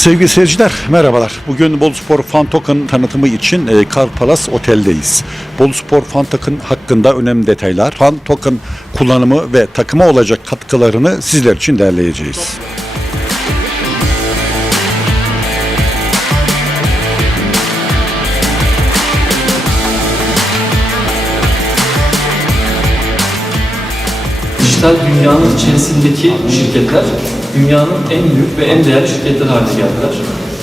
Sevgili seyirciler merhabalar. Bugün Bolu Spor Fan Token tanıtımı için e, Kar Palace Otel'deyiz. Bolu Spor Fan Token hakkında önemli detaylar, Fan Token kullanımı ve takıma olacak katkılarını sizler için derleyeceğiz. Dijital dünyanın içerisindeki şirketler dünyanın en büyük ve en değerli şirketler haline geldiler.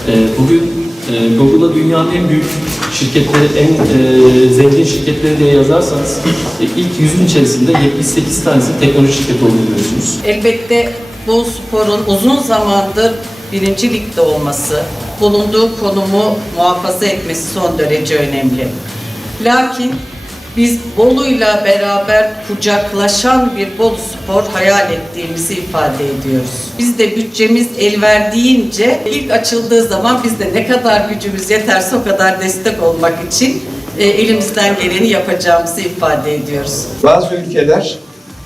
Ee, Bugün e, Google'a dünyanın en büyük şirketleri, en e, zengin şirketleri diye yazarsanız e, ilk yüzün içerisinde 78 tanesi teknoloji şirketi olduğunu görüyorsunuz. Elbette Bol Spor'un uzun zamandır birinci ligde olması, bulunduğu konumu muhafaza etmesi son derece önemli. Lakin biz Bolu'yla beraber kucaklaşan bir Bolu Spor hayal ettiğimizi ifade ediyoruz. Biz de bütçemiz el verdiğince ilk açıldığı zaman biz de ne kadar gücümüz yeterse o kadar destek olmak için e, elimizden geleni yapacağımızı ifade ediyoruz. Bazı ülkeler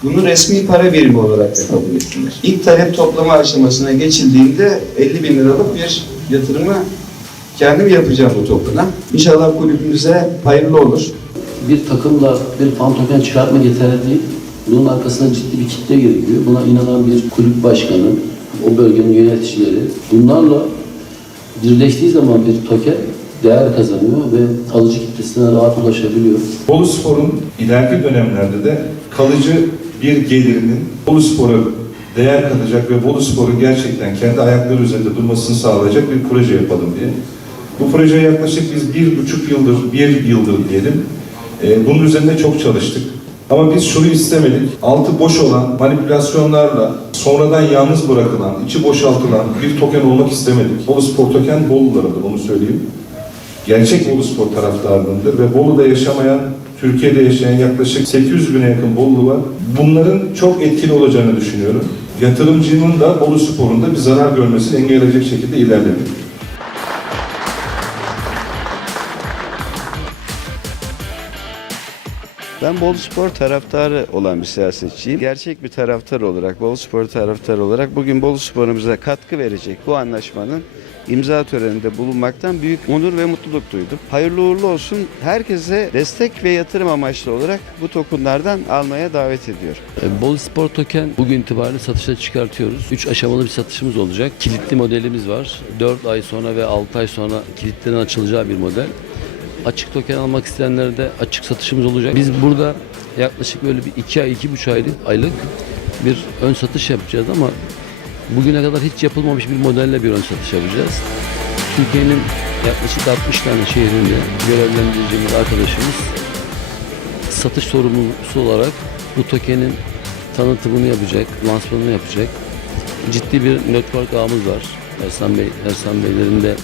bunu resmi para birimi olarak da kabul ettiler. İlk talep toplama aşamasına geçildiğinde 50 bin liralık bir yatırımı kendim yapacağım bu tokuna. İnşallah kulübümüze hayırlı olur. Bir takımla bir fan token çıkartma yeterli değil. Bunun arkasında ciddi bir kitle gerekiyor. Buna inanan bir kulüp başkanı, o bölgenin yöneticileri. Bunlarla birleştiği zaman bir token değer kazanıyor ve alıcı kitlesine rahat ulaşabiliyor. Bolu Spor'un ileriki dönemlerde de kalıcı bir gelirinin Bolu Spor'a değer katacak ve Bolu Spor'un gerçekten kendi ayakları üzerinde durmasını sağlayacak bir proje yapalım diye. Bu projeye yaklaşık biz bir buçuk yıldır, bir yıldır diyelim, e, bunun üzerinde çok çalıştık. Ama biz şunu istemedik, altı boş olan manipülasyonlarla sonradan yalnız bırakılan, içi boşaltılan bir token olmak istemedik. Bolu Spor token Bolu'larıdır, onu söyleyeyim gerçek Bolu Spor taraftarlığındır ve Bolu'da yaşamayan, Türkiye'de yaşayan yaklaşık 800 bine yakın Bolulu var. Bunların çok etkili olacağını düşünüyorum. Yatırımcının da Bolu Spor'un da bir zarar görmesini engelleyecek şekilde ilerlemek. Ben Bolu Spor taraftarı olan bir siyasetçiyim. Gerçek bir taraftar olarak, Bolu Spor taraftarı olarak bugün Bolu Spor'umuza katkı verecek bu anlaşmanın imza töreninde bulunmaktan büyük onur ve mutluluk duydum. Hayırlı uğurlu olsun. Herkese destek ve yatırım amaçlı olarak bu tokenlardan almaya davet ediyorum. E, Bol Spor Token bugün itibariyle satışa çıkartıyoruz. 3 aşamalı bir satışımız olacak. Kilitli modelimiz var. 4 ay sonra ve 6 ay sonra kilitlerin açılacağı bir model. Açık token almak isteyenlere de açık satışımız olacak. Biz burada yaklaşık böyle bir 2 ay, 2,5 aylık, aylık bir ön satış yapacağız ama bugüne kadar hiç yapılmamış bir modelle bir ön satış yapacağız. Türkiye'nin yaklaşık 60 tane şehrinde görevlendireceğimiz arkadaşımız satış sorumlusu olarak bu tokenin tanıtımını yapacak, lansmanını yapacak. Ciddi bir network ağımız var. Ersan Bey, Ersan Beylerin de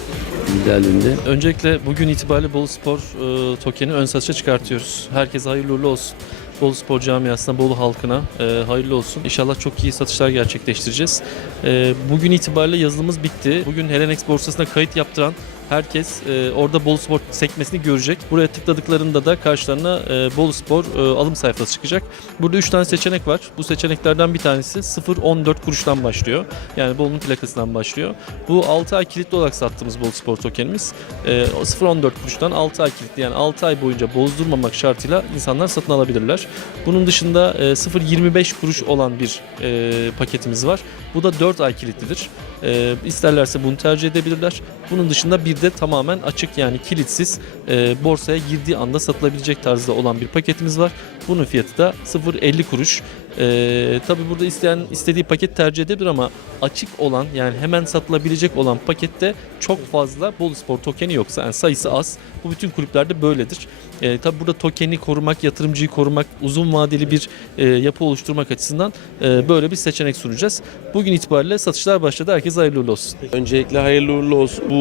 liderliğinde. Öncelikle bugün itibariyle Bolu Spor e, tokeni ön satışa çıkartıyoruz. Herkese hayırlı uğurlu olsun. Bolu Spor camiasına, Bolu halkına e, hayırlı olsun. İnşallah çok iyi satışlar gerçekleştireceğiz. E, bugün itibariyle yazılımız bitti. Bugün Helenex borsasına kayıt yaptıran herkes e, orada Bolu Spor sekmesini görecek. Buraya tıkladıklarında da karşılarına e, Bolu Spor e, alım sayfası çıkacak. Burada 3 tane seçenek var. Bu seçeneklerden bir tanesi 0.14 kuruştan başlıyor. Yani Bolu'nun plakasından başlıyor. Bu 6 ay kilitli olarak sattığımız Bolu Spor tokenimiz. E, o 0.14 kuruştan 6 ay kilitli yani 6 ay boyunca bozdurmamak şartıyla insanlar satın alabilirler. Bunun dışında e, 0.25 kuruş olan bir e, paketimiz var. Bu da 4 ay kilitlidir. E, isterlerse bunu tercih edebilirler. Bunun dışında bir de tamamen açık yani kilitsiz e, borsaya girdiği anda satılabilecek tarzda olan bir paketimiz var. Bunun fiyatı da 0.50 kuruş. E, Tabi burada isteyen istediği paket tercih edebilir ama açık olan yani hemen satılabilecek olan pakette çok fazla Bolu Spor tokeni yoksa yani sayısı az. Bu bütün kulüplerde böyledir. E, tabi burada tokeni korumak, yatırımcıyı korumak, uzun vadeli bir e, yapı oluşturmak açısından e, böyle bir seçenek sunacağız. Bugün itibariyle satışlar başladı. Herkese hayırlı olsun. Öncelikle hayırlı uğurlu olsun. Bu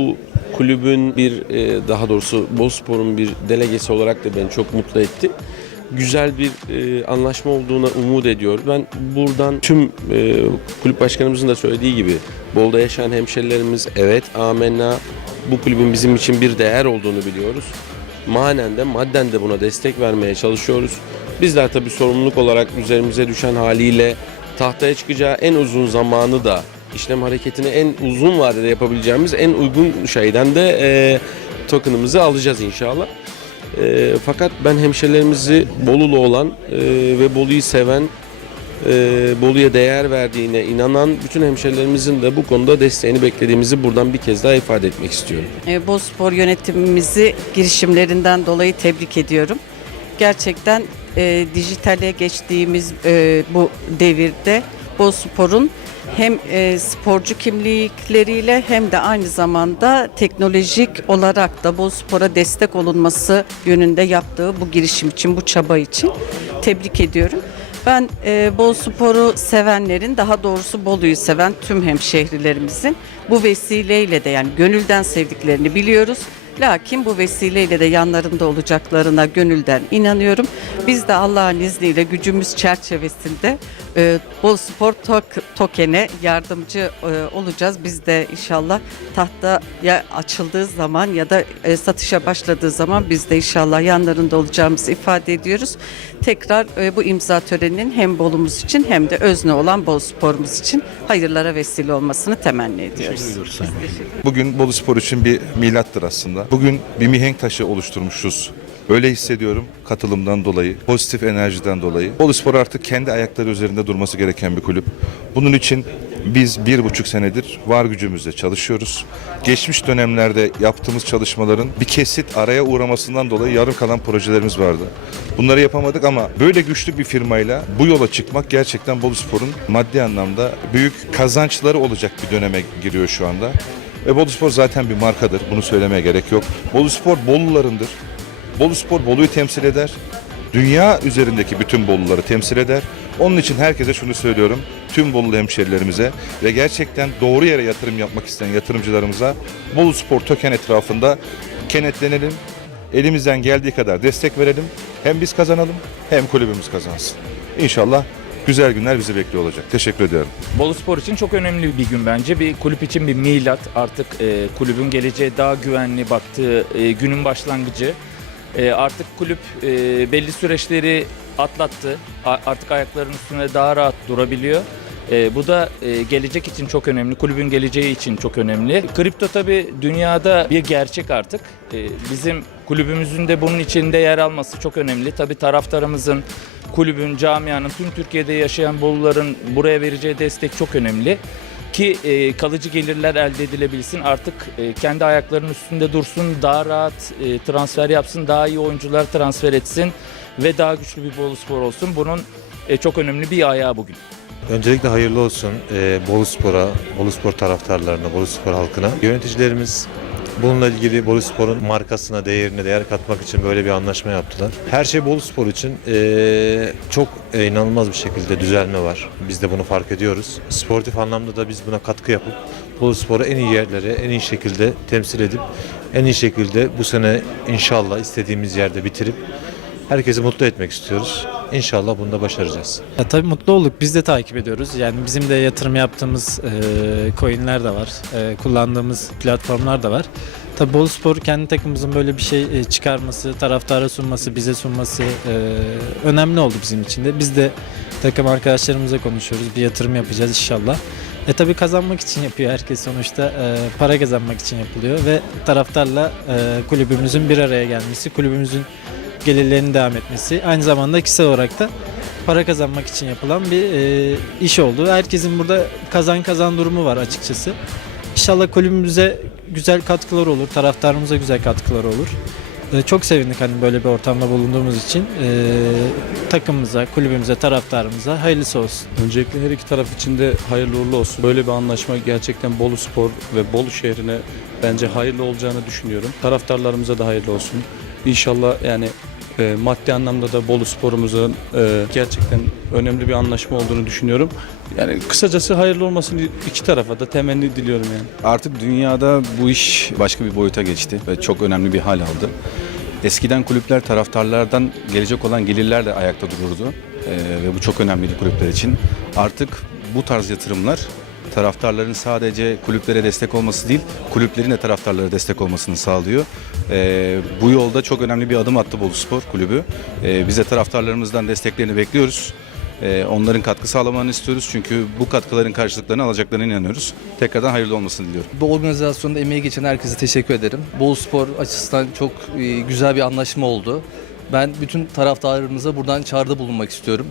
kulübün bir e, daha doğrusu Bozspor'un bir delegesi olarak da beni çok mutlu etti. Güzel bir e, anlaşma olduğuna umut ediyor. Ben buradan tüm e, kulüp başkanımızın da söylediği gibi Bolda yaşayan hemşerilerimiz evet amenna bu kulübün bizim için bir değer olduğunu biliyoruz. Manen de madden de buna destek vermeye çalışıyoruz. Bizler tabii sorumluluk olarak üzerimize düşen haliyle tahtaya çıkacağı en uzun zamanı da işlem hareketini en uzun vadede yapabileceğimiz en uygun şeyden de e, token'ımızı alacağız inşallah. E, fakat ben hemşerilerimizi Bolulu olan e, ve Bolu'yu seven e, Bolu'ya değer verdiğine inanan bütün hemşerilerimizin de bu konuda desteğini beklediğimizi buradan bir kez daha ifade etmek istiyorum. E, Bol Spor yönetimimizi girişimlerinden dolayı tebrik ediyorum. Gerçekten e, dijitale geçtiğimiz e, bu devirde Bol Spor'un hem e, sporcu kimlikleriyle hem de aynı zamanda teknolojik olarak da Bol Spor'a destek olunması yönünde yaptığı bu girişim için, bu çaba için tebrik ediyorum. Ben e, Bol Spor'u sevenlerin, daha doğrusu Bolu'yu seven tüm hemşehrilerimizin bu vesileyle de yani gönülden sevdiklerini biliyoruz. Lakin bu vesileyle de yanlarında olacaklarına gönülden inanıyorum. Biz de Allah'ın izniyle gücümüz çerçevesinde e, Bol Spor tok- Token'e yardımcı e, olacağız. Biz de inşallah tahta ya açıldığı zaman ya da e, satışa başladığı zaman biz de inşallah yanlarında olacağımızı ifade ediyoruz. Tekrar e, bu imza töreninin hem Bolumuz için hem de özne olan Bol Spor'umuz için hayırlara vesile olmasını temenni ediyoruz. Bugün Bolu Spor için bir milattır aslında. Bugün bir mihenk taşı oluşturmuşuz. Öyle hissediyorum katılımdan dolayı, pozitif enerjiden dolayı. Bolu Spor artık kendi ayakları üzerinde durması gereken bir kulüp. Bunun için biz bir buçuk senedir var gücümüzle çalışıyoruz. Geçmiş dönemlerde yaptığımız çalışmaların bir kesit araya uğramasından dolayı yarım kalan projelerimiz vardı. Bunları yapamadık ama böyle güçlü bir firmayla bu yola çıkmak gerçekten Bolu Spor'un maddi anlamda büyük kazançları olacak bir döneme giriyor şu anda. Ve Bolu Spor zaten bir markadır. Bunu söylemeye gerek yok. Bolu Spor Bolularındır. Bolu Spor Bolu'yu temsil eder. Dünya üzerindeki bütün Boluları temsil eder. Onun için herkese şunu söylüyorum. Tüm Bolulu hemşerilerimize ve gerçekten doğru yere yatırım yapmak isteyen yatırımcılarımıza Bolu Spor Token etrafında kenetlenelim. Elimizden geldiği kadar destek verelim. Hem biz kazanalım hem kulübümüz kazansın. İnşallah güzel günler bizi bekliyor olacak. Teşekkür ediyorum. Bolu Spor için çok önemli bir gün bence. Bir kulüp için bir milat. Artık e, kulübün geleceğe daha güvenli baktığı e, günün başlangıcı. E, artık kulüp e, belli süreçleri atlattı. A- artık ayaklarının üstünde daha rahat durabiliyor. E, bu da e, gelecek için çok önemli. Kulübün geleceği için çok önemli. Kripto tabii dünyada bir gerçek artık. E, bizim kulübümüzün de bunun içinde yer alması çok önemli. Tabii taraftarımızın, kulübün, camianın, tüm Türkiye'de yaşayan Boluların buraya vereceği destek çok önemli. Ki e, kalıcı gelirler elde edilebilsin. Artık e, kendi ayaklarının üstünde dursun, daha rahat e, transfer yapsın, daha iyi oyuncular transfer etsin ve daha güçlü bir Bolu Spor olsun. Bunun e, çok önemli bir ayağı bugün. Öncelikle hayırlı olsun e, Bolu Spor'a, taraftarlarına, Bolu Spor halkına. Yöneticilerimiz bununla ilgili Bolu Spor'un markasına, değerine değer katmak için böyle bir anlaşma yaptılar. Her şey Bolu Spor için e, çok e, inanılmaz bir şekilde düzelme var. Biz de bunu fark ediyoruz. Sportif anlamda da biz buna katkı yapıp Bolu Spor'u en iyi yerlere, en iyi şekilde temsil edip en iyi şekilde bu sene inşallah istediğimiz yerde bitirip herkesi mutlu etmek istiyoruz. İnşallah bunu da başaracağız. Ya tabii mutlu olduk. Biz de takip ediyoruz. Yani bizim de yatırım yaptığımız e, coinler de var. E, kullandığımız platformlar da var. Tabii Bolu Spor kendi takımımızın böyle bir şey e, çıkarması, taraftara sunması, bize sunması e, önemli oldu bizim için de. Biz de takım arkadaşlarımızla konuşuyoruz. Bir yatırım yapacağız inşallah. E tabii kazanmak için yapıyor herkes sonuçta. E, para kazanmak için yapılıyor ve taraftarla e, kulübümüzün bir araya gelmesi, kulübümüzün gelirlerinin devam etmesi. Aynı zamanda kişisel olarak da para kazanmak için yapılan bir e, iş oldu. Herkesin burada kazan kazan durumu var açıkçası. İnşallah kulübümüze güzel katkılar olur, taraftarımıza güzel katkılar olur. E, çok sevindik hani böyle bir ortamda bulunduğumuz için. E, takımımıza, kulübümüze, taraftarımıza hayırlısı olsun. Öncelikle her iki taraf için de hayırlı uğurlu olsun. Böyle bir anlaşma gerçekten Bolu Spor ve Bolu şehrine bence hayırlı olacağını düşünüyorum. Taraftarlarımıza da hayırlı olsun. İnşallah yani e, maddi anlamda da Bolu Spor'umuzun e, gerçekten önemli bir anlaşma olduğunu düşünüyorum. Yani kısacası hayırlı olmasını iki tarafa da temenni diliyorum yani. Artık dünyada bu iş başka bir boyuta geçti ve çok önemli bir hal aldı. Eskiden kulüpler taraftarlardan gelecek olan gelirlerle ayakta dururdu Ee, ve bu çok önemliydi kulüpler için. Artık bu tarz yatırımlar taraftarların sadece kulüplere destek olması değil, kulüplerin de taraftarlara destek olmasını sağlıyor. Ee, bu yolda çok önemli bir adım attı Bolu Spor Kulübü. Ee, biz de taraftarlarımızdan desteklerini bekliyoruz. E, onların katkı sağlamalarını istiyoruz çünkü bu katkıların karşılıklarını alacaklarına inanıyoruz. Tekrardan hayırlı olmasını diliyorum. Bu organizasyonda emeği geçen herkese teşekkür ederim. Bolu Spor açısından çok e, güzel bir anlaşma oldu. Ben bütün taraftarlarımıza buradan çağrıda bulunmak istiyorum.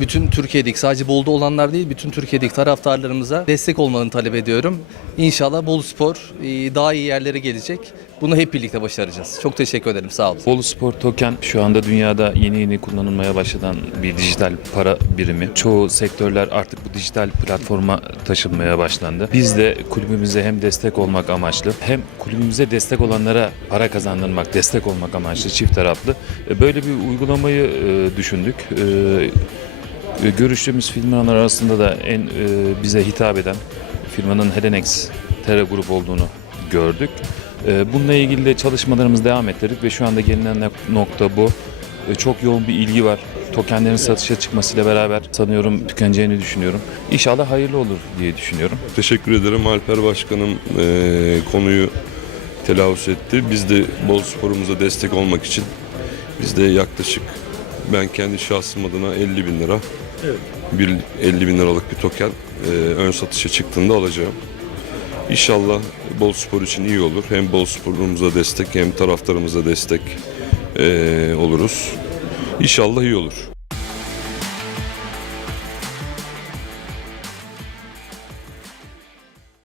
Bütün Türkiye'deki sadece Bolu'da olanlar değil, bütün Türkiye'deki taraftarlarımıza destek olmalarını talep ediyorum. İnşallah Bolu Spor e, daha iyi yerlere gelecek. Bunu hep birlikte başaracağız. Çok teşekkür ederim. Sağ olun. Bolu Spor Token şu anda dünyada yeni yeni kullanılmaya başlanan bir dijital para birimi. Çoğu sektörler artık bu dijital platforma taşınmaya başlandı. Biz de kulübümüze hem destek olmak amaçlı hem kulübümüze destek olanlara para kazandırmak, destek olmak amaçlı çift taraflı e, böyle bir uygulamayı e, düşündük. E, Görüştüğümüz firmalar arasında da en e, bize hitap eden firmanın Helenex Terra Grup olduğunu gördük. E, Bununla ilgili de çalışmalarımızı devam ettirdik ve şu anda gelinen nok- nokta bu. E, Çok yoğun bir ilgi var. Tokenlerin satışa çıkmasıyla beraber sanıyorum tükeneceğini düşünüyorum. İnşallah hayırlı olur diye düşünüyorum. Teşekkür ederim Alper Başkanım eee, konuyu telaffuz etti. Biz de bol sporumuza destek olmak için biz de yaklaşık ben kendi şahsım adına 50 bin lira bir 50 bin liralık bir token eee, ön satışa çıktığında alacağım. İnşallah bol spor için iyi olur. Hem bol sporumuza destek hem taraftarımıza destek eee, oluruz. İnşallah iyi olur.